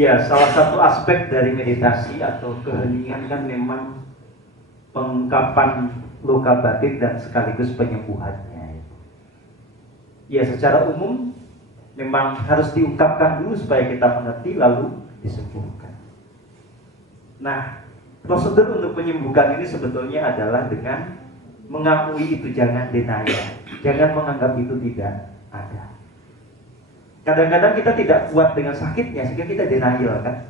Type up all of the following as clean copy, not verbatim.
Ya, salah satu aspek dari meditasi atau keheningan kan memang pengungkapan luka batin dan sekaligus penyembuhannya. Ya, secara umum memang harus diungkapkan dulu supaya kita mengerti lalu disembuhkan. Nah, prosedur untuk penyembuhan ini sebetulnya adalah dengan mengakui itu, jangan denial, jangan menganggap itu tidak ada. Kadang-kadang kita tidak kuat dengan sakitnya sehingga kita denial kan.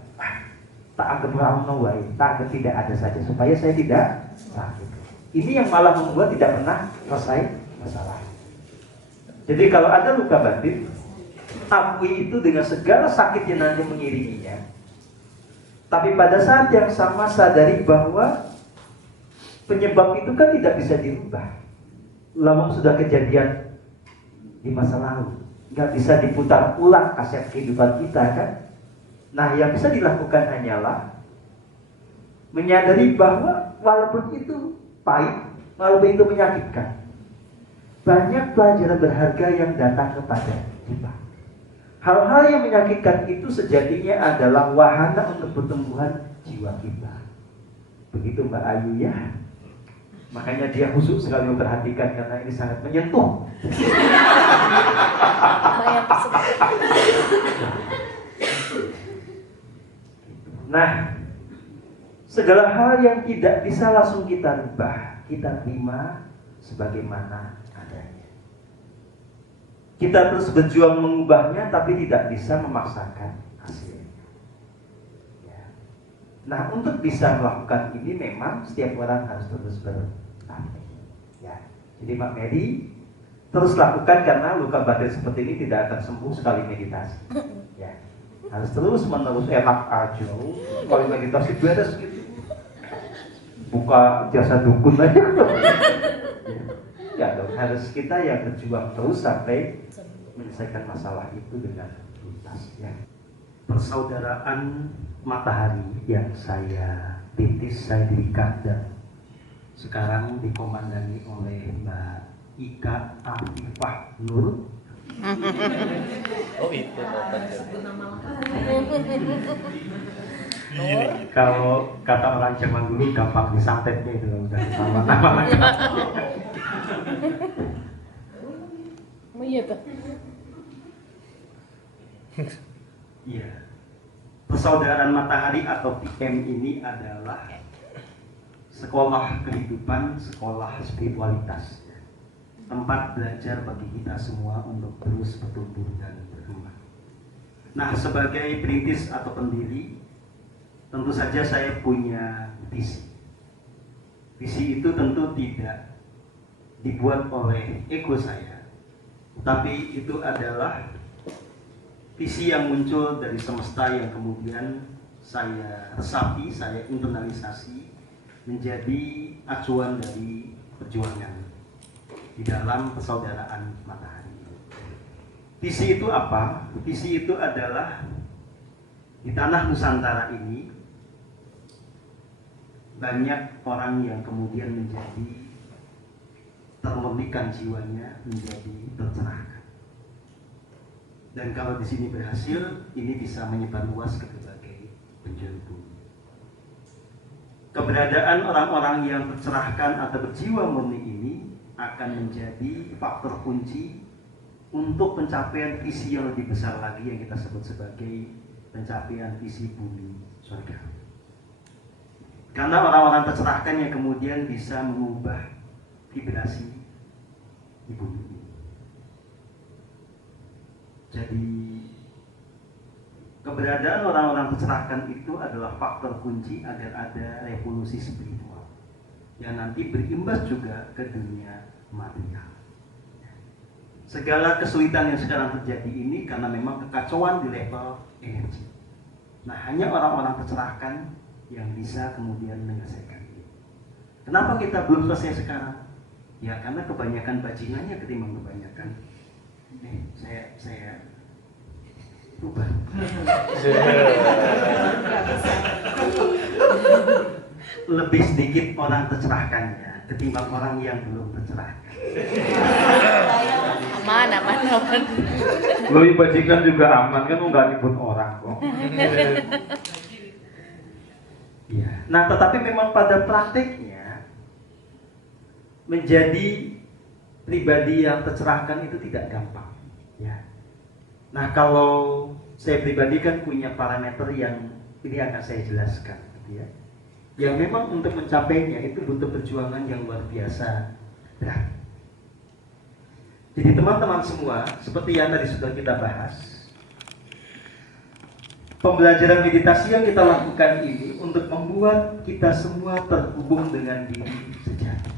Tak anggap rauno wae, tak anggap tidak ada saja supaya saya tidak sakit. Ini yang malah membuat tidak pernah selesai masalah. Jadi kalau ada luka batin, akui itu dengan segala sakit yang nanti mengiringinya. Tapi pada saat yang sama sadari bahwa penyebab itu kan tidak bisa dirubah. Lawang sudah kejadian di masa lalu, nggak bisa diputar ulang kaset kehidupan kita kan. Nah, yang bisa dilakukan hanyalah menyadari bahwa walaupun itu pahit, walaupun itu menyakitkan, banyak pelajaran berharga yang datang kepada kita. Hal-hal yang menyakitkan itu sejatinya adalah wahana untuk pertumbuhan jiwa kita. Begitu Mbak Ayu ya. Makanya dia khusus sekali memperhatikan karena ini sangat menyentuh. Nah, segala hal yang tidak bisa langsung kita rubah, kita terima sebagaimana adanya. Kita terus berjuang mengubahnya, tapi tidak bisa memaksakan hasilnya. Ya. Nah, untuk bisa melakukan ini memang setiap orang harus terus berlatih. Ya. Jadi Mbak Mary terus lakukan karena luka batin seperti ini tidak akan sembuh sekali meditasi. Ya. Harus terus menerus, enak aja. Kalau meditasi beres gitu. Buka jasa dukun aja. Ya dong, harus kita yang berjuang terus sampai menyelesaikan masalah itu dengan tuntas. Ya. Persaudaraan matahari yang saya tintis, saya dirikan dan sekarang dikomandani oleh Mbak Ika Afifah Nur. Oh itu Kalau kata orang zaman dulu gampang disantetnya itu udah sama nama. Oh iya tuh. Iya. Persaudaraan Matahari atau PM ini adalah sekolah kehidupan, sekolah spiritualitas. Tempat belajar bagi kita semua untuk terus bertumbuh dan berkembang. Nah, sebagai perintis atau pendiri, tentu saja saya punya visi. Visi itu tentu tidak dibuat oleh ego saya, tapi itu adalah visi yang muncul dari semesta yang kemudian saya resapi, saya internalisasi menjadi acuan dari perjuangan di dalam persaudaraan matahari. Visi itu apa? Visi itu adalah di tanah Nusantara ini banyak orang yang kemudian menjadi termurnikan jiwanya, menjadi tercerahkan. Dan kalau di sini berhasil, ini bisa menyebar luas ke berbagai penjuru bumi. Keberadaan orang-orang yang tercerahkan atau berjiwa murni ini akan menjadi faktor kunci untuk pencapaian visi yang lebih besar lagi yang kita sebut sebagai pencapaian visi bumi surga. Karena orang-orang tercerahkan yang kemudian bisa mengubah vibrasi di bumi ini. Jadi keberadaan orang-orang tercerahkan itu adalah faktor kunci agar ada revolusi spiritual yang nanti berimbas juga ke dunia material. Segala kesulitan yang sekarang terjadi ini karena memang kekacauan di level energi. Nah, hanya orang-orang tercerahkan yang bisa kemudian menyelesaikan ini. Kenapa kita belum selesai sekarang? Ya karena kebanyakan bajingannya ketimbang kebanyakan. Saya lupa. Lebih sedikit orang tercerahkannya ketimbang orang yang belum tercerahkan. Aman. aman. Lo bajingan juga aman kan, nggak nyebut orang kok. Ya. Nah, tetapi memang pada prakteknya menjadi pribadi yang tercerahkan itu tidak gampang. Ya. Nah, kalau saya pribadi kan punya parameter yang ini akan saya jelaskan, gitu ya. Yang memang untuk mencapainya itu butuh perjuangan yang luar biasa berat. Jadi teman-teman semua, seperti yang tadi sudah kita bahas, pembelajaran meditasi yang kita lakukan ini untuk membuat kita semua terhubung dengan diri sejati.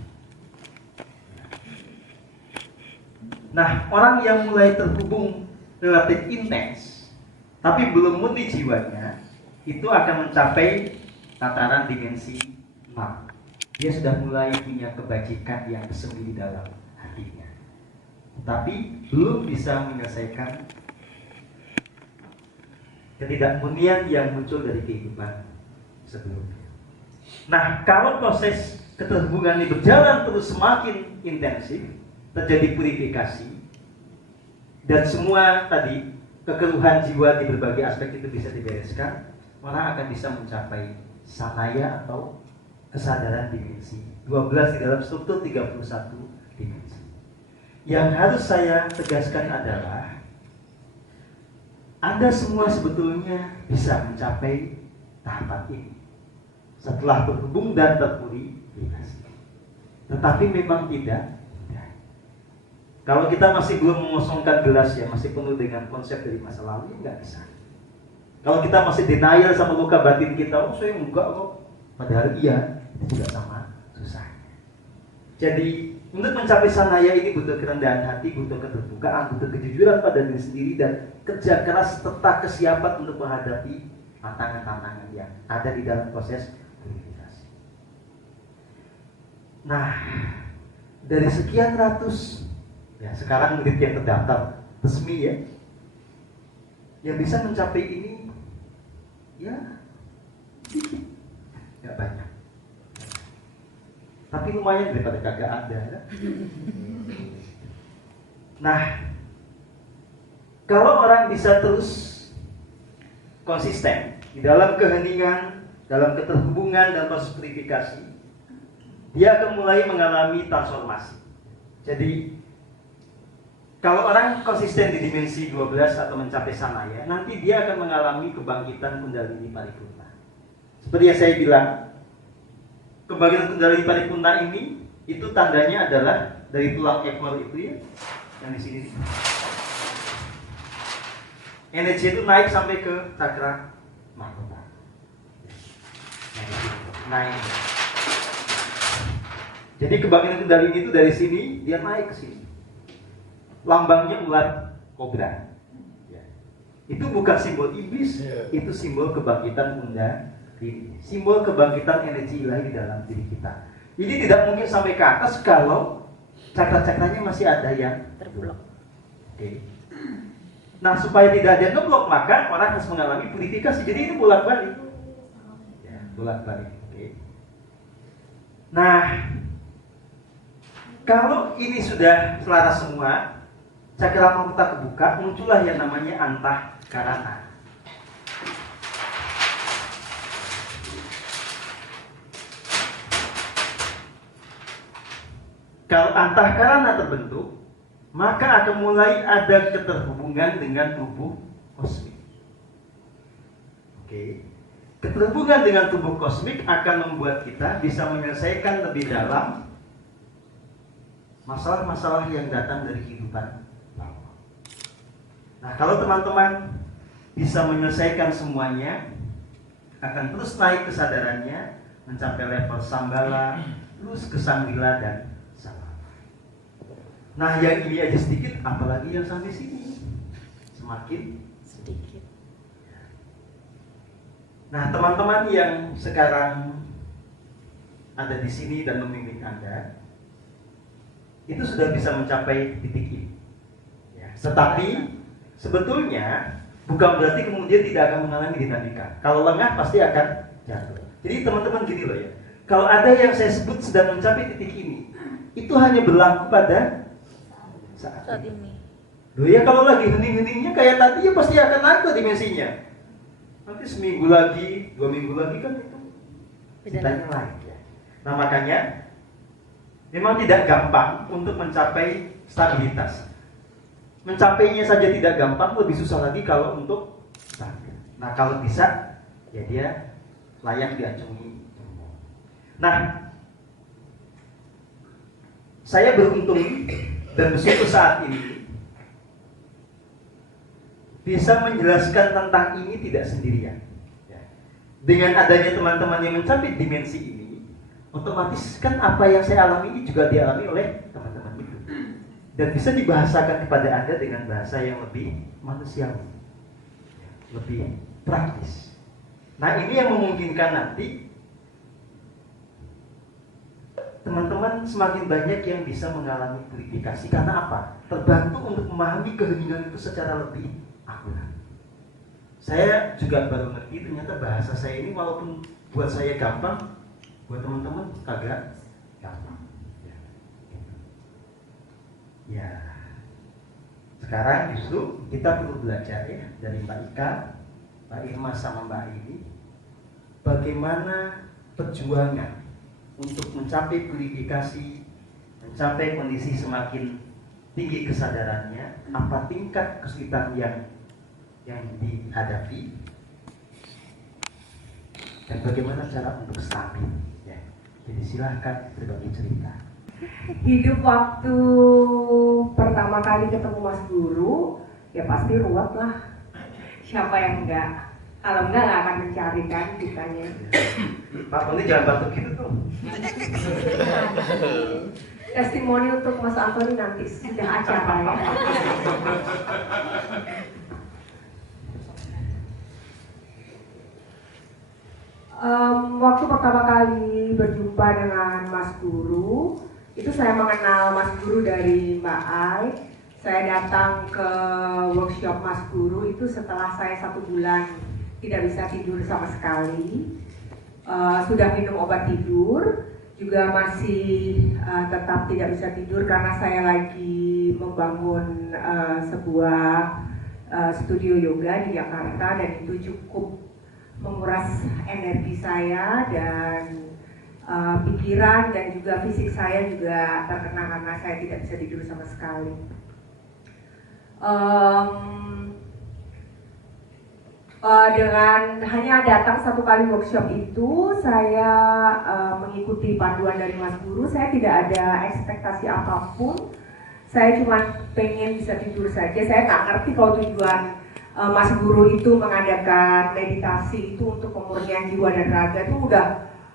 Nah, orang yang mulai terhubung relatif intens, tapi belum murni jiwanya, itu akan mencapai tataran dimensi 6. Dia sudah mulai punya kebajikan yang tersembunyi di dalam hatinya, tapi belum bisa menyelesaikan ketidakmurnian yang muncul dari kehidupan sebelumnya. Nah, kalau proses keterhubungan ini berjalan terus semakin intensif, terjadi purifikasi, dan semua tadi kekeruhan jiwa di berbagai aspek itu bisa dibereskan, orang akan bisa mencapai sanaya atau kesadaran dimensi 12 di dalam struktur 31 dimensi. Yang harus saya tegaskan adalah Anda semua sebetulnya bisa mencapai tahapan ini setelah terhubung dan terpurifikasi. Tetapi memang tidak. Kalau kita masih belum mengosongkan gelas ya, masih penuh dengan konsep dari masa lalu, ya nggak bisa. Kalau kita masih denial sama luka batin kita, oh saya enggak kok, padahal iya, itu juga sama susahnya. Jadi untuk mencapai sanaya ini butuh kerendahan hati, butuh keterbukaan, butuh kejujuran pada diri sendiri, dan kerja keras serta kesiapan untuk menghadapi tantangan-tantangan yang ada di dalam proses purifikasi. Nah, dari sekian ratus, ya sekarang murid yang terdaftar resmi ya, yang bisa mencapai ini ya sedikit, nggak banyak, tapi lumayan daripada kagak ada ya. Nah, kalau orang bisa terus konsisten di dalam keheningan, dalam keterhubungan dan proses purifikasi, dia akan mulai mengalami transformasi. Jadi kalau orang konsisten di dimensi 12 atau mencapai sanaya, nanti dia akan mengalami kebangkitan kundalini paripurna. Seperti yang saya bilang, kebangkitan kundalini paripurna ini, itu tandanya adalah dari tulang ekor itu ya, yang di sini. Energi itu naik sampai ke cakra mahkota. Naik. Jadi kebangkitan kundalini itu dari sini, dia naik ke sini. Lambangnya ular kobra. Ya. Itu bukan simbol iblis, itu simbol kebangkitan kundalini, simbol kebangkitan energi ilahi di dalam diri kita. Ini tidak mungkin sampai ke atas kalau cakra-cakranya masih ada yang terblok. Oke. Nah, supaya tidak ada yang ngeblok, maka orang harus mengalami purifikasi. Jadi ini bolak-balik. Ya, bolak-balik. Oke. Nah, kalau ini sudah selaras semua, cakra mahkota kebuka, muncullah yang namanya antahkarana. Kalau antahkarana terbentuk, maka akan mulai ada keterhubungan dengan tubuh kosmik. Oke. Keterhubungan dengan tubuh kosmik akan membuat kita bisa menyelesaikan lebih dalam masalah-masalah yang datang dari kehidupan. Nah, kalau teman-teman bisa menyelesaikan semuanya, akan terus naik kesadarannya, mencapai level Sambala, terus ke Sangrila dan Salama. Nah, yang ini aja sedikit, apalagi yang sampai sini semakin sedikit. Nah, teman-teman yang sekarang ada di sini dan membimbing Anda, itu sudah bisa mencapai titik ini. Ya, tetapi sebetulnya bukan berarti kemudian tidak akan mengalami dinamika. Kalau lengah pasti akan jatuh. Jadi teman-teman gini loh ya, kalau ada yang saya sebut sedang mencapai titik ini, itu hanya berlaku pada saat ini. Loh ya kalau lagi hening-heningnya kayak tadi ya pasti akan naik tuh dimensinya. Nanti seminggu lagi, 2 minggu lagi kan itu ceritanya lain ya. Nah makanya memang tidak gampang untuk mencapai stabilitas. Mencapainya saja tidak gampang, lebih susah lagi kalau untuk stabil. Nah kalau bisa, ya dia layak diacungi. Nah, saya beruntung dan bersyukur saat ini bisa menjelaskan tentang ini tidak sendirian. Dengan adanya teman-teman yang mencapai dimensi ini, otomatis kan apa yang saya alami ini juga dialami oleh teman-teman itu. Dan bisa dibahasakan kepada Anda dengan bahasa yang lebih manusiawi, lebih praktis. Nah ini yang memungkinkan nanti teman-teman semakin banyak yang bisa mengalami purifikasi. Karena apa? Terbantu untuk memahami keheningan itu secara lebih akurat. Saya juga baru ngerti ternyata bahasa saya ini walaupun buat saya gampang, buat teman-teman kagak gampang. Ya. Sekarang justru kita perlu belajar ya dari Mbak Ika, Mbak Irma sama Mbak ini, bagaimana perjuangan untuk mencapai purifikasi, mencapai kondisi semakin tinggi kesadarannya, apa tingkat kesulitan yang dihadapi, dan bagaimana cara untuk stabil. Ya. Jadi silahkan berbagi cerita. Hidup waktu pertama kali ketemu Mas Guru, ya pasti ruwet lah. Siapa yang enggak? Kalau enggak akan mencari kan kitanya. Pak Poni jangan batuk gitu tuh. Testimoni untuk Mas Antoni nanti sudah acara ya. Waktu pertama kali berjumpa dengan Mas Guru, itu saya mengenal Mas Guru dari Mbak Ai. Saya datang ke workshop Mas Guru itu setelah saya 1 bulan tidak bisa tidur sama sekali. Sudah minum obat tidur, juga masih tetap tidak bisa tidur karena saya lagi membangun sebuah studio yoga di Jakarta, dan itu cukup menguras energi saya dan pikiran, dan juga fisik saya juga terkena karena saya tidak bisa tidur sama sekali. Dengan hanya datang 1 kali workshop itu, saya mengikuti panduan dari Mas Guru. Saya tidak ada ekspektasi apapun. Saya cuma pengen bisa tidur saja. Saya nggak ngerti kalau tujuan Mas Guru itu mengadakan meditasi itu untuk pemurnian jiwa dan raga. Itu udah,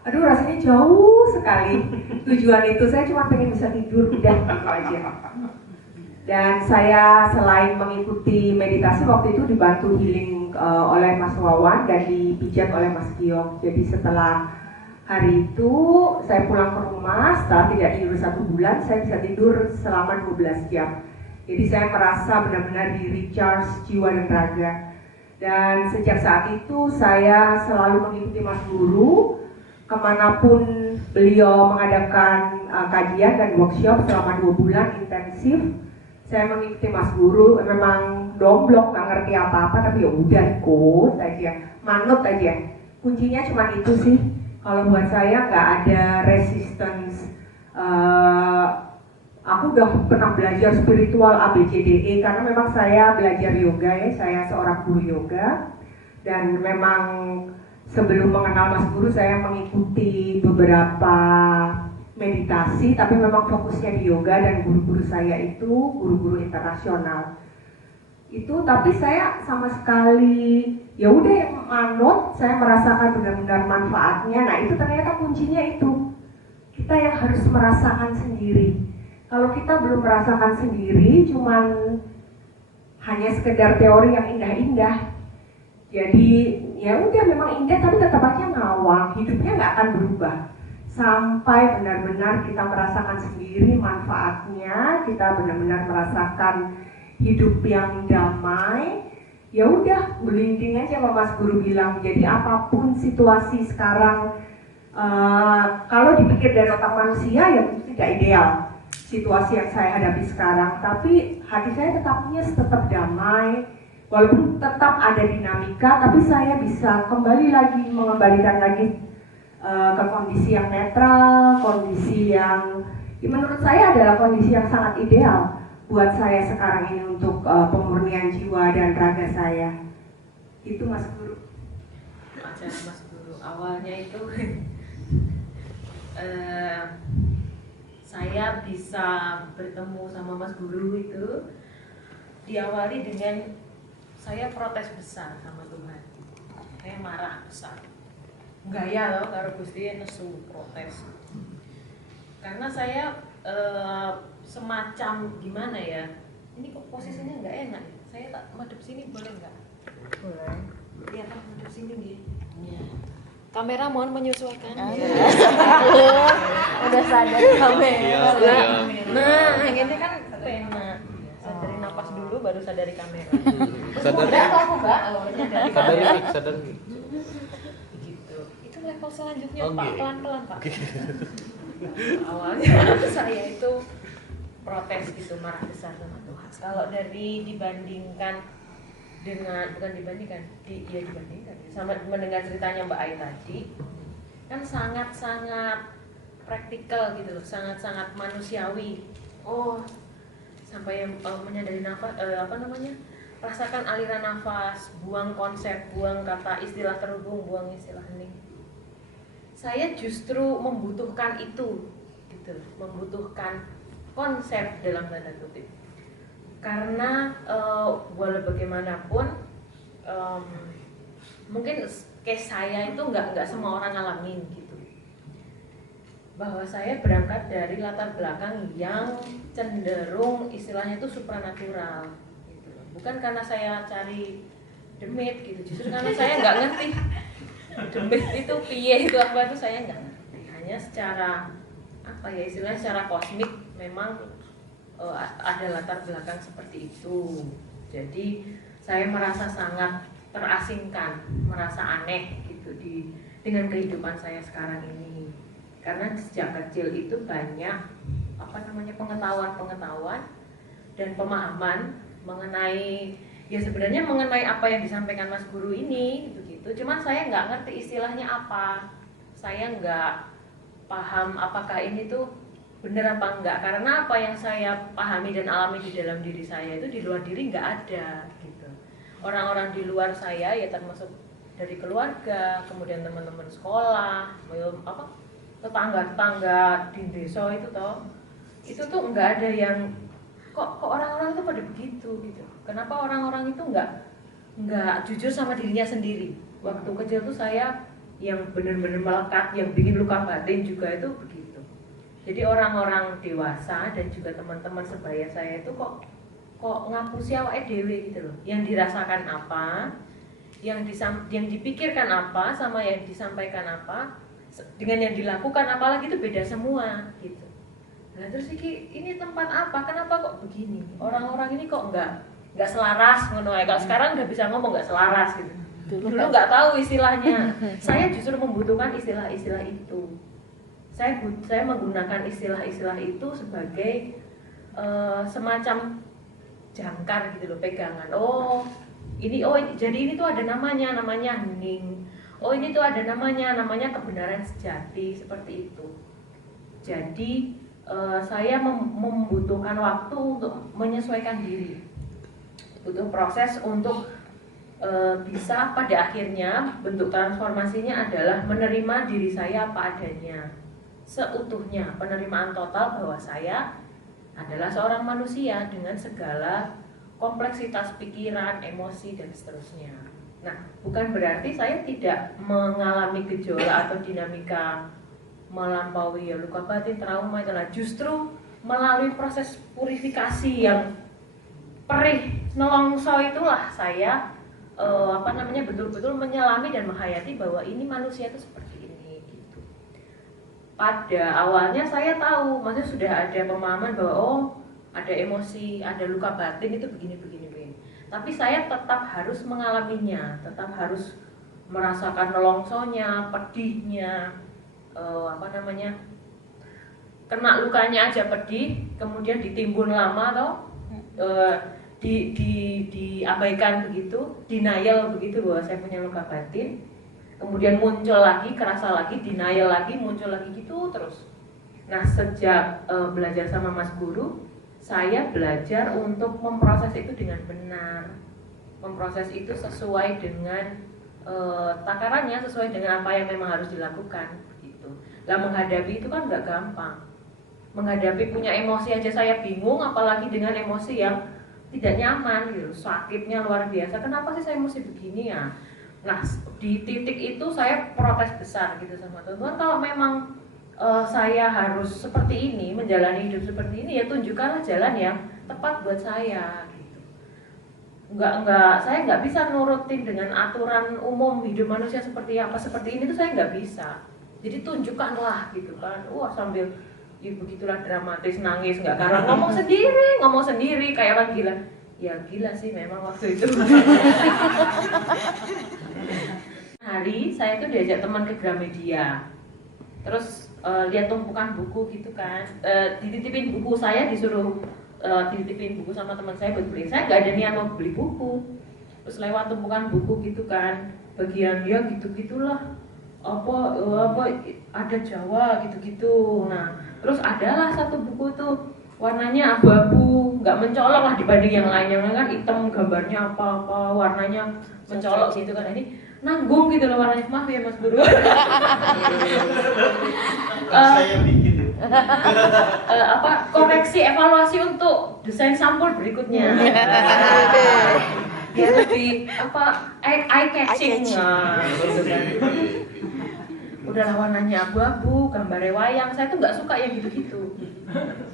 aduh rasanya jauh sekali tujuan itu. Saya cuma pengen bisa tidur, udah gitu aja. Dan saya selain mengikuti meditasi, waktu itu dibantu healing oleh Mas Wawan dan dipijat oleh Mas Giong. Jadi setelah hari itu saya pulang ke rumah, setelah tidak tidur 1 bulan, saya bisa tidur selama 12 jam. Jadi saya merasa benar-benar di-recharge jiwa dan raga. Dan sejak saat itu saya selalu mengikuti Mas Guru kemanapun beliau mengadakan kajian dan workshop selama 2 bulan intensif. Saya mengikuti Mas Guru, memang domblok, nggak ngerti apa-apa, tapi ya udah ikut aja, manut aja. Kuncinya cuma itu sih. Kalau buat saya nggak ada resistance. Aku udah pernah belajar spiritual ABCDE karena memang saya belajar yoga ya, saya seorang guru yoga. Dan memang sebelum mengenal Mas Guru saya mengikuti beberapa meditasi, tapi memang fokusnya di yoga, dan guru-guru saya itu guru-guru internasional. Itu tapi saya sama sekali ya udah yang manut, saya merasakan benar-benar manfaatnya. Nah, itu ternyata kuncinya itu. Kita yang harus merasakan sendiri. Kalau kita belum merasakan sendiri, cuman hanya sekedar teori yang indah-indah. Jadi ya udah memang indah, tapi tetap aja ngawang, hidupnya nggak akan berubah. Sampai benar-benar kita merasakan sendiri manfaatnya, kita benar-benar merasakan hidup yang damai. Ya udah, berlinding aja sama Mas Guru bilang. Jadi apapun situasi sekarang, kalau dipikir dari otak manusia ya itu tidak ideal. situasi yang saya hadapi sekarang, tapi hati saya tetap damai, walaupun tetap ada dinamika, tapi saya bisa mengembalikan lagi ke kondisi yang netral, kondisi yang menurut saya adalah kondisi yang sangat ideal buat saya sekarang ini untuk pemurnian jiwa dan raga saya. Itu Mas Guru. Acara Mas Guru awalnya itu saya bisa bertemu sama Mas Guru itu diawali dengan saya protes besar sama Tuhan. Saya marah besar. Gaya loh karo Gusti nesu protes. Karena saya semacam gimana ya? Ini kok posisinya nggak enak. Saya tak madep sini boleh nggak? Boleh. Iya kan madep sini nih. Iya. Kamera mohon menyesuaikan. Udah sadar kamera. Nah, ini kan pena. Sadari napas dulu baru sadari kamera. Sadari. Sadari. Gitu. Itu level selanjutnya Oh, Pak, gitu. pelan-pelan Pak. Oke. Awalnya saya itu protes gitu, marah besar sama Tuhan. Kalau dari dibandingkan dengan dibandingkan sama mendengar ceritanya Mbak Ai tadi kan sangat-sangat praktikal gitu loh, sangat-sangat manusiawi. Oh, sampai menyadari rasakan aliran nafas, buang konsep, buang kata istilah terhubung, buang istilah hening. Saya justru membutuhkan itu gitu, membutuhkan konsep dalam tanda kutip. Karena walau bagaimanapun mungkin case saya itu nggak semua orang ngalamin gitu, bahwa saya berangkat dari latar belakang yang cenderung istilahnya itu supranatural gitu. Bukan karena saya cari demit gitu, justru karena saya nggak ngerti demit itu piye itu apa itu saya nggak ngerti. Hanya secara apa ya istilahnya secara kosmik memang ada latar belakang seperti itu. Jadi saya merasa sangat terasingkan, merasa aneh gitu dengan kehidupan saya sekarang ini. Karena sejak kecil itu banyak pengetahuan dan pemahaman mengenai sebenarnya mengenai apa yang disampaikan Mas Guru ini gitu. Cuman saya nggak ngerti istilahnya apa. Saya nggak paham apakah ini tuh bener apa enggak, karena apa yang saya pahami dan alami di dalam diri saya itu di luar diri nggak ada gitu. Orang-orang di luar saya ya termasuk dari keluarga, kemudian teman-teman sekolah, tetangga-tetangga di desa itu tuh nggak ada yang kok orang-orang itu pada begitu gitu. Kenapa orang-orang itu nggak jujur sama dirinya sendiri? Waktu kecil tuh saya yang benar-benar melekat, yang bikin luka batin juga itu begitu. Jadi orang-orang dewasa dan juga teman-teman sebaya saya itu kok ngapusi awake dhewe gitu loh. Yang dirasakan apa, yang dipikirkan apa, sama yang disampaikan apa, dengan yang dilakukan apalagi itu beda semua gitu. Nah terus ini tempat apa? Kenapa kok begini? Orang-orang ini kok nggak selaras ngono ya. Kalau sekarang udah bisa ngomong nggak selaras gitu. Dulu nggak tahu istilahnya. Saya justru membutuhkan istilah-istilah itu. Saya menggunakan istilah-istilah itu sebagai semacam jangkar gitu loh, pegangan. Jadi ini tuh ada namanya hening. Oh ini tuh ada namanya kebenaran sejati, seperti itu. Jadi saya membutuhkan waktu untuk menyesuaikan diri, butuh proses untuk bisa pada akhirnya bentuk transformasinya adalah menerima diri saya apa adanya, seutuhnya, penerimaan total bahwa saya adalah seorang manusia dengan segala kompleksitas pikiran, emosi dan seterusnya. Nah, bukan berarti saya tidak mengalami gejolak atau dinamika melampaui luka batin, trauma itulah. Justru melalui proses purifikasi yang perih, nelongso itulah saya betul-betul menyelami dan menghayati bahwa ini manusia itu seperti ini gitu. Pada awalnya saya tahu, maksudnya sudah ada pemahaman bahwa ada emosi, ada luka batin itu begini. Tapi saya tetap harus mengalaminya, tetap harus merasakan nelongsonya, pedihnya, kena lukanya aja pedih, kemudian ditimbun lama toh, diabaikan begitu, denial begitu bahwa saya punya luka batin, kemudian muncul lagi, kerasa lagi, denial lagi, muncul lagi gitu terus. Nah sejak belajar sama Mas Guru, saya belajar untuk memproses itu dengan benar, memproses itu sesuai dengan takarannya, sesuai dengan apa yang memang harus dilakukan gitu. Lah menghadapi itu kan nggak gampang. Menghadapi punya emosi aja saya bingung, apalagi dengan emosi yang tidak nyaman gitu, sakitnya luar biasa. Kenapa sih saya mesti begini ya? Nah di titik itu saya protes besar gitu sama Tuhan. Kalau memang saya harus seperti ini, menjalani hidup seperti ini, ya tunjukkanlah jalan yang tepat buat saya. Gitu. Saya nggak bisa nurutin dengan aturan umum hidup manusia seperti apa, seperti ini tuh saya nggak bisa. Jadi tunjukkanlah gitu kan. Wah sambil ya begitulah dramatis, nangis nggak karuan, ngomong sendiri kayak orang gila. Ya gila sih memang waktu itu. Hari saya tuh diajak teman ke Gramedia, terus lihat tumpukan buku gitu kan, dititipin buku, saya disuruh dititipin buku sama teman saya buat beli. Saya nggak ada niat mau beli buku, terus lewat tumpukan buku gitu kan, bagian ya gitu-gitulah, apa ada Jawa gitu-gitu. Nah terus adalah satu buku tuh warnanya abu-abu, nggak mencolok lah dibanding yang lain kan hitam, gambarnya apa-apa, warnanya mencolok gitu kan. Ini nanggung gitu loh warnanya, maaf ya Mas Guru. Saya bikin koreksi evaluasi untuk desain sampul berikutnya. Biar lebih eye catching. Nah, gitu kan. Udahlah warnanya abu-abu, gambarnya wayang, saya tuh nggak suka yang gitu-gitu.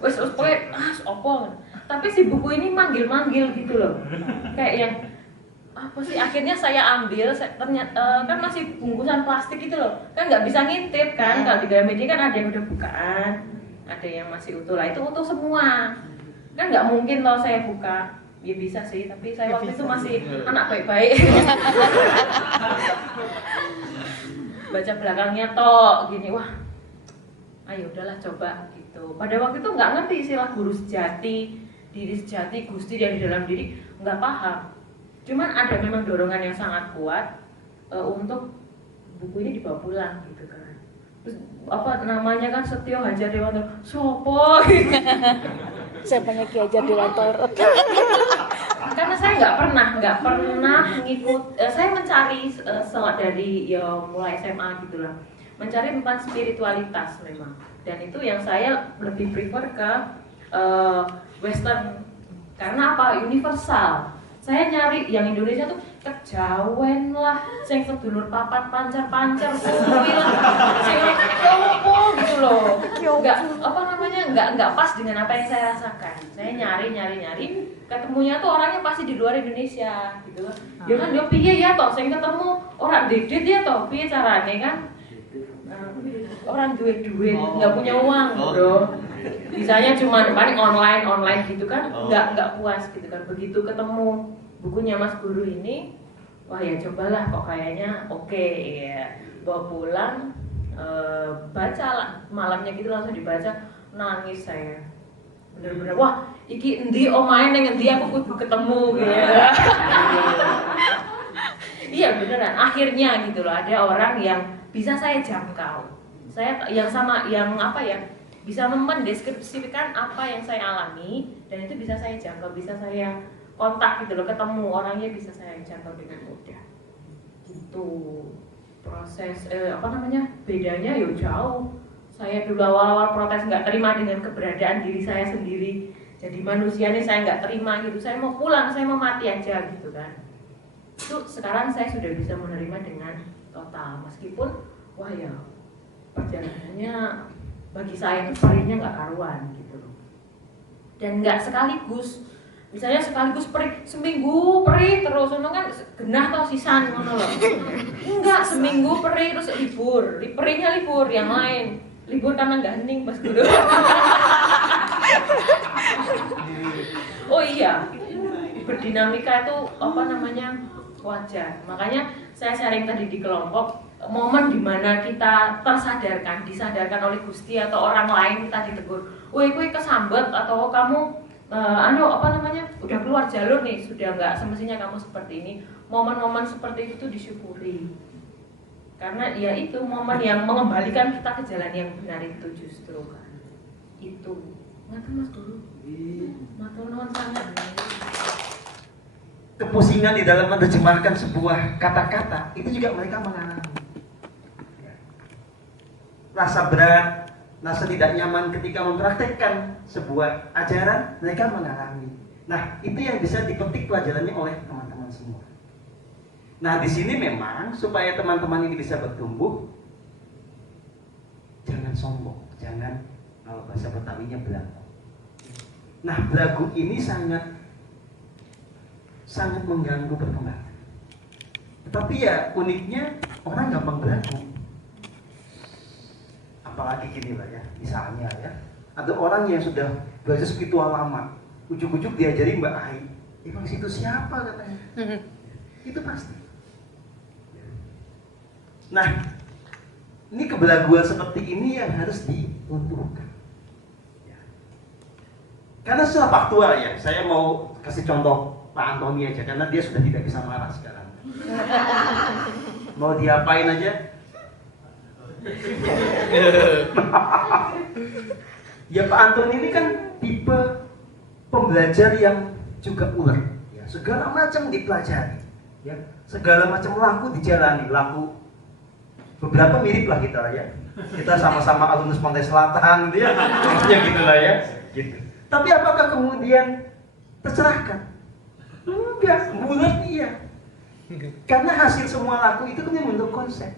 Wes pokoknya opo. Tapi si buku ini manggil-manggil gitu loh. Kayak yang apa sih, akhirnya saya ambil, ternyata kan masih bungkusan plastik gitu loh. Kan nggak bisa ngintip kan, kalau di Gramedia kan ada yang udah bukaan, ada yang masih utuh lah, itu utuh semua. Kan nggak mungkin kalau saya buka. Ya bisa sih, tapi saya waktu itu masih anak baik-baik. Baca belakangnya toh gini, wah ayo udahlah coba gitu. Pada waktu itu nggak ngerti istilah guru sejati, diri sejati, Gusti yang di dalam diri, nggak paham. Cuman ada memang dorongan yang sangat kuat untuk buku ini dibawa pulang gitu kan. Terus apa namanya kan, Setio Hajar Dewantoro, sopo gitu. Siapanya Ki Hajar Dewantoro. Karena saya nggak pernah ngikut, saya mencari dari ya mulai SMA gitulah, mencari tentang spiritualitas memang, dan itu yang saya lebih prefer ke Western. Karena apa? Universal. Saya nyari yang Indonesia tuh kejawen lah, sing sedulur papat pancar-pancar kuwi lah, sing opo gitu loh. Nggak pas dengan apa yang saya rasakan. Saya nyari, ketemunya tuh orangnya pasti di luar Indonesia gitu. Ya kan yo piye ya toh, sing ketemu orang dedit ya toh, piye carane kan? Orang duit, nggak punya uang, bro. Bisanya cuma paling online gitu kan, nggak puas gitu kan. Begitu ketemu bukunya Mas Guru ini, wah ya cobalah, kok kayaknya oke, ya. Bawa pulang, baca lah, malamnya gitu langsung dibaca, nangis saya. Bener-bener, wah iki endi omahe ning endi aku kudu ketemu gitu. Iya beneran, akhirnya gitu loh, ada orang yang bisa saya jangkau. Saya yang sama, yang apa ya, bisa mendeskripsikan apa yang saya alami, dan itu bisa saya jangkau, bisa saya kontak gitu loh, ketemu orangnya bisa saya jangkau dengan mudah. Gitu. Proses bedanya ya jauh. Saya dulu awal-awal protes, nggak terima dengan keberadaan diri saya sendiri. Jadi manusia ini saya nggak terima gitu. Saya mau pulang, saya mau mati aja gitu kan. Itu sekarang saya sudah bisa menerima dengan total, meskipun wah ya perjalanannya bagi saya itu perihnya nggak karuan gitu loh. Dan nggak sekaligus, misalnya sekaligus perih seminggu perih terus, itu kan genah atau sisan ngono loh. Enggak, seminggu perih terus libur, perihnya libur, yang lain libur karena nggak hening Mas Guru. Oh iya, berdinamika itu wajar. Makanya saya sharing tadi di kelompok, momen dimana kita disadarkan oleh Gusti atau orang lain kita ditegur, woi kue kesambet atau kamu udah keluar jalur nih, sudah nggak semestinya kamu seperti ini. Momen-momen seperti itu disyukuri, karena ya itu momen yang mengembalikan kita ke jalan yang benar itu justru kan. Itu nggak Mas Guru, matur nuwun sangat. Kepusingan di dalam menerjemahkan sebuah kata-kata itu juga mereka mengalami. Rasa berat, rasa tidak nyaman ketika mempraktekkan sebuah ajaran, mereka mengalami. Nah, itu yang bisa dipetik pelajarannya oleh teman-teman semua. Nah, di sini memang supaya teman-teman ini bisa bertumbuh, jangan sombong, jangan, kalau bahasa Betawinya, belagu. Nah, belagu ini sangat mengganggu perkembangan. Tetapi ya uniknya orang gampang belagu. Apalagi gini lah ya, misalnya ya, ada orang yang sudah belajar spiritual lama, ujuk-ujuk diajari Mbak Ai, emang situ siapa katanya? Itu pasti. Nah, ini kebelaguan seperti ini yang harus diunturkan. Ya. Karena secara faktual ya, saya mau kasih contoh Pak Antoni aja, karena dia sudah tidak bisa marah sekarang. Mau diapain aja? Ya Pak Antoni ini kan tipe pembelajar yang juga ulet, ya, segala macam dipelajari, ya, segala macam laku dijalani, laku beberapa mirip lah kita ya, kita sama-sama alumnus Pantai Selatan, gitu ya, maksudnya gitulah ya, gitu. Tapi apakah kemudian tercerahkan? Enggak, bulat iya. Karena hasil semua laku itu kan membentuk konsep.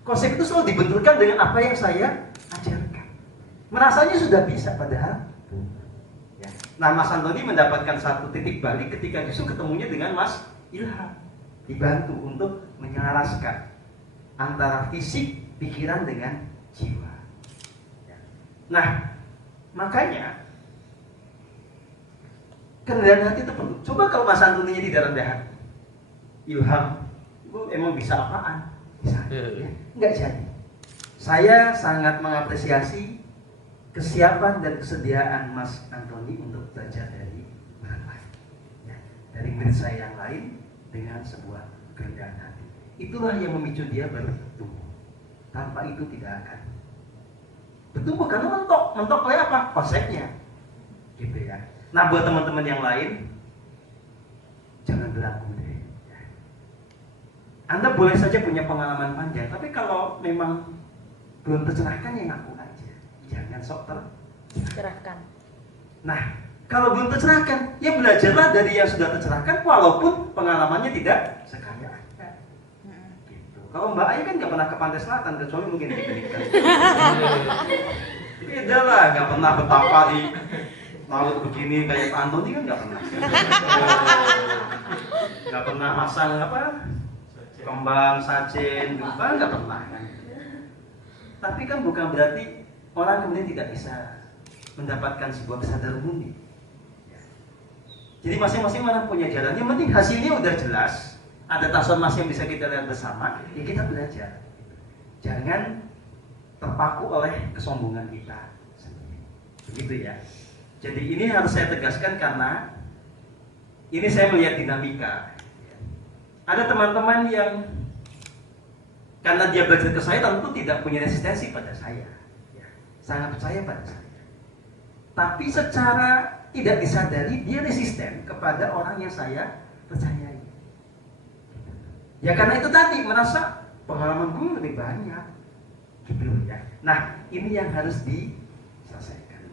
Konsep itu selalu dibenturkan dengan apa yang saya ajarkan. Merasanya sudah bisa, padahal ya. Nah, Mas Antoni mendapatkan satu titik balik ketika justru ketemunya dengan Mas Ilham, dibantu untuk menyelaraskan antara fisik, pikiran dengan jiwa. Ya. Nah, makanya kerendahan hati itu perlu. Coba kalau Mas Antoninya tidak rendah hati, Ilham, lu emang bisa apaan? Bisa, ya? Enggak jadi. Saya sangat mengapresiasi kesiapan dan kesediaan Mas Antoni untuk belajar dari orang lain, ya, dari murid saya yang lain dengan sebuah kerendahan hati. Itulah yang memicu dia bertumbuh. Tanpa itu tidak akan bertumbuh, karena mentok oleh apa? Konsepnya, gitu ya. Nah, buat teman-teman yang lain, jangan belagu deh. Anda boleh saja punya pengalaman panjang, tapi kalau memang belum tercerahkan ya ngaku aja. Jangan sok tercerahkan. Nah, kalau belum tercerahkan, ya belajarlah dari yang sudah tercerahkan, walaupun pengalamannya tidak sekaya Anda. Gitu. Kalau Mbak Ai kan nggak pernah ke Pantai Selatan, kecuali mungkin di Pelikan. Beda lah, nggak pernah betapa di laut begini kayak Pak Antoni kan nggak pernah. Nggak pernah masang apa? Kembang, sajen, dupa, nggak pernah kan? Tapi kan bukan berarti orang kemudian tidak bisa mendapatkan sebuah kesadaran murni. Jadi masing-masing orang punya jalan. Yang penting hasilnya udah jelas, ada transformasi yang bisa kita lihat bersama, ya kita belajar. Jangan terpaku oleh kesombongan kita sendiri. Begitu ya. Jadi ini harus saya tegaskan karena ini saya melihat dinamika. Ada teman-teman yang karena dia belajar ke saya tentu tidak punya resistensi pada saya, ya, sangat percaya pada saya. Tapi secara tidak disadari dia resisten kepada orang yang saya percayai. Ya karena itu tadi merasa pengalaman gue lebih banyak, gitu ya. Nah ini yang harus diselesaikan.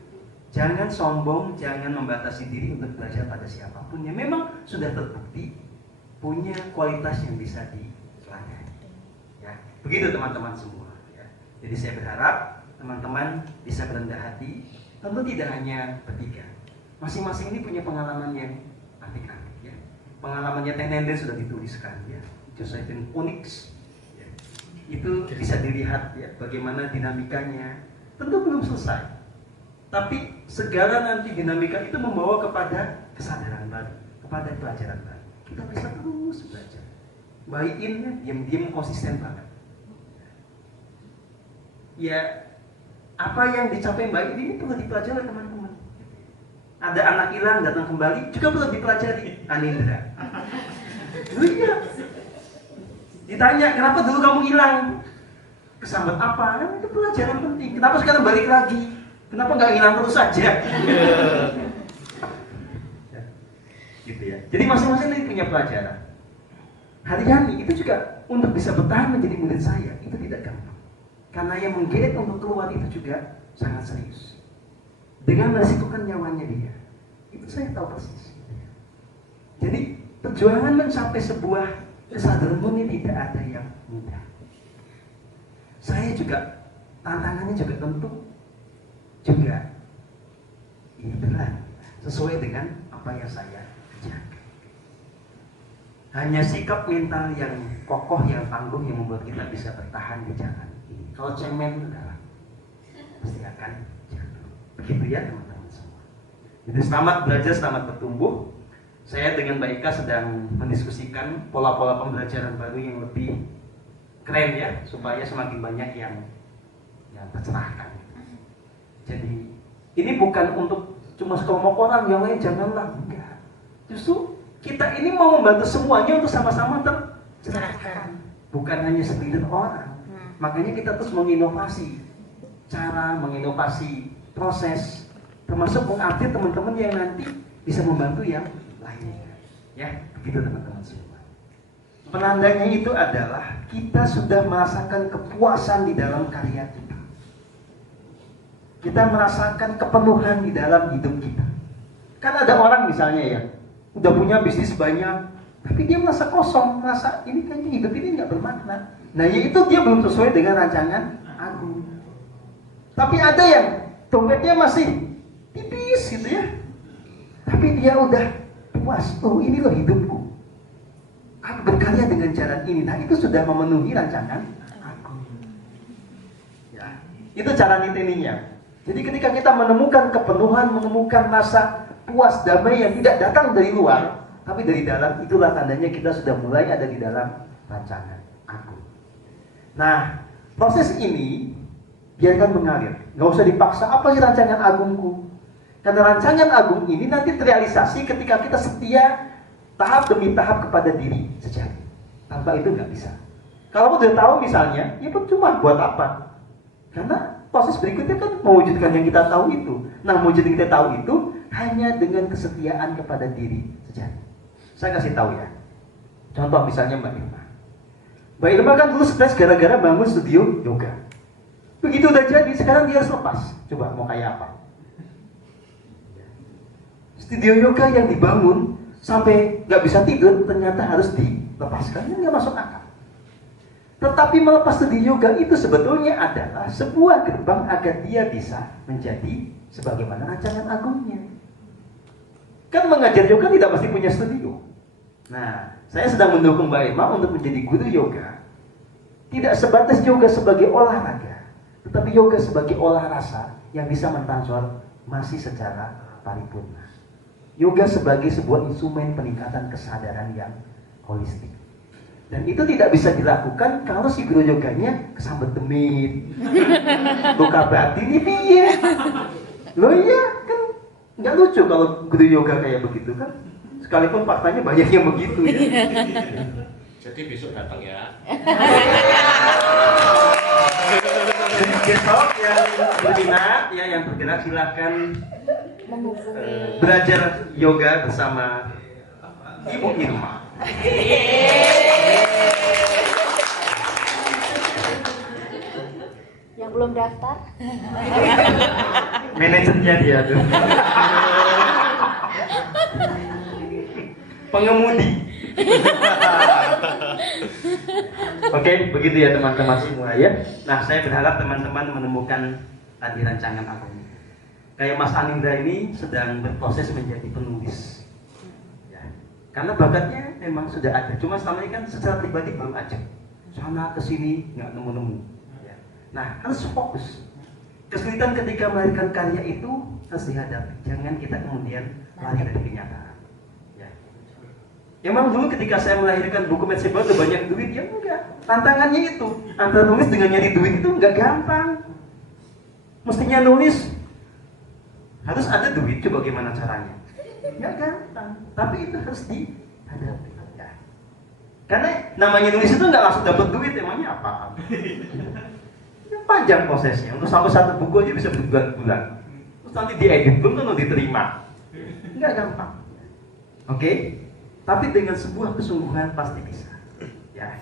Jangan sombong, jangan membatasi diri untuk belajar pada siapapun yang memang sudah terbukti punya kualitas yang bisa dipelajari. Ya, begitu teman-teman semua. Ya. Jadi saya berharap teman-teman bisa berendah hati. Tentu tidak hanya bertiga. Masing-masing ini punya pengalaman yang antik-antik. Ya. Pengalamannya Teh Nenden sudah dituliskan. Ya. Josephine Onyx. Ya. Itu bisa dilihat ya bagaimana dinamikanya. Tentu belum selesai. Tapi segala nanti dinamika itu membawa kepada kesadaran baru, kepada pelajaran baru. Kita bisa terus belajar. Mbak Iin diam-diam konsisten banget. ya apa yang dicapai baik ini perlu dipelajari teman-teman. Ada anak hilang datang kembali juga perlu dipelajari, Anindra. Iya. Ditanya kenapa dulu kamu hilang, kesambet apa? Kan itu pelajaran penting. Kenapa sekarang balik lagi? Kenapa nggak hilang terus saja? Gitu ya. Jadi masing-masing ini punya pelajaran. Hari-hari itu juga untuk bisa bertahan menjadi murid saya itu tidak gampang. Karena yang menggeret untuk keluar itu juga sangat serius. Dengan meresikukan nyawanya dia. Itu saya tahu persis. Jadi perjuangan mencapai sebuah kesadaran murni tidak ada yang mudah. Saya juga tantangannya juga tentu juga ini berat sesuai dengan apa yang saya jaga. Hanya sikap mental yang kokoh, yang tangguh yang membuat kita bisa bertahan di jalan ini. Kalau cemen udahlah pasti akan jatuh. Begitu ya teman-teman semua. Jadi selamat belajar, selamat bertumbuh. Saya dengan Mbak Ika sedang mendiskusikan pola-pola pembelajaran baru yang lebih keren ya, supaya semakin banyak yang tercerahkan. Jadi ini bukan untuk cuma sekelompok orang, yang lain janganlah, enggak. Justru kita ini mau membantu semuanya untuk sama-sama tercerahkan, bukan hanya segelintir orang. Makanya kita terus menginovasi cara, menginovasi proses, termasuk mengupdate teman-teman yang nanti bisa membantu yang lainnya. Ya, begitu teman-teman semua. Penandanya itu adalah kita sudah merasakan kepuasan di dalam karya kita. Kita merasakan kepenuhan di dalam hidup kita. Kan ada orang misalnya ya, udah punya bisnis banyak, tapi dia merasa kosong, merasa ini kayaknya hidup ini nggak bermakna. Nah, yaitu dia belum sesuai dengan rancangan Agung. Tapi ada yang dompetnya masih tipis gitu ya, tapi dia udah puas. Oh, ini loh hidupku. Aku berkarya dengan jalan ini. Nah, itu sudah memenuhi rancangan Agung. Ya, itu cara niteninya. Jadi ketika kita menemukan kepenuhan, menemukan rasa puas, damai yang tidak datang dari luar, tapi dari dalam, itulah tandanya kita sudah mulai ada di dalam rancangan Agung. Nah, proses ini biarkan mengalir. Nggak usah dipaksa, apa sih rancangan Agungku? Karena rancangan Agung ini nanti terrealisasi ketika kita setia tahap demi tahap kepada diri sejati. Tanpa itu nggak bisa. Kalau udah tahu misalnya, ya percuma, buat apa? Karena proses berikutnya kan mewujudkan yang kita tahu itu. Nah, mewujudkan yang kita tahu itu hanya dengan kesetiaan kepada diri sejati. Saya kasih tahu ya. Contoh misalnya Mbak Irma. Mbak Irma kan dulu stres gara-gara bangun studio yoga. Begitu udah jadi, sekarang dia harus lepas. Coba mau kayak apa? Studio yoga yang dibangun sampai nggak bisa tidur ternyata harus dilepaskan, nggak masuk akal. Tetapi melepas studio yoga itu sebetulnya adalah sebuah gerbang agar dia bisa menjadi sebagaimana rancangan Agungnya. Kan mengajar yoga tidak pasti punya studio. Nah, saya sedang mendukung Mbak Irma untuk menjadi guru yoga. Tidak sebatas yoga sebagai olahraga, tetapi yoga sebagai olah rasa yang bisa mentransformasi secara paripurna. Yoga sebagai sebuah instrumen peningkatan kesadaran yang holistik. Dan itu tidak bisa dilakukan kalau si guru yoganya kesambet demit, luka batin, ini iya. Loh iya, kan nggak lucu kalau guru yoga kayak begitu kan. Sekalipun faktanya banyak yang begitu ya. Jadi besok datang ya. Jadi besok yang berminat, ya yang bergerak silahkan Menghubungi belajar yoga bersama Ibu Irma. yang belum daftar. Manajernya dia tuh. Pengemudi. Oke, begitu ya teman-teman semua ya. Nah, saya berharap teman-teman menemukan tadi rancangan Agung. Kayak Mas Anindra ini sedang berproses menjadi penulis. Ya. Karena bakatnya memang sudah ada. Cuma selama ini kan secara pribadi belum aja. Sana kesini nggak nemu-nemu. Ya. Nah, harus fokus. Kesulitan ketika melahirkan karya itu harus dihadapi. Jangan kita kemudian lari dari kenyataan. Ya. Emang dulu ketika saya melahirkan buku Mad Simple udah banyak duit? Ya enggak. Tantangannya itu, antara nulis dengan nyari duit itu enggak gampang. Mestinya nulis harus ada duit, coba gimana caranya? Enggak gampang, tapi itu harus dihadapi. Ya. Karena namanya nulis itu enggak langsung dapat duit, emangnya apa? Ya, panjang prosesnya, untuk sampai satu buku aja bisa berbulan-bulan. Terus nanti diedit, belum tentu diterima. Enggak gampang. Oke? Tapi dengan sebuah kesungguhan pasti bisa. Ya.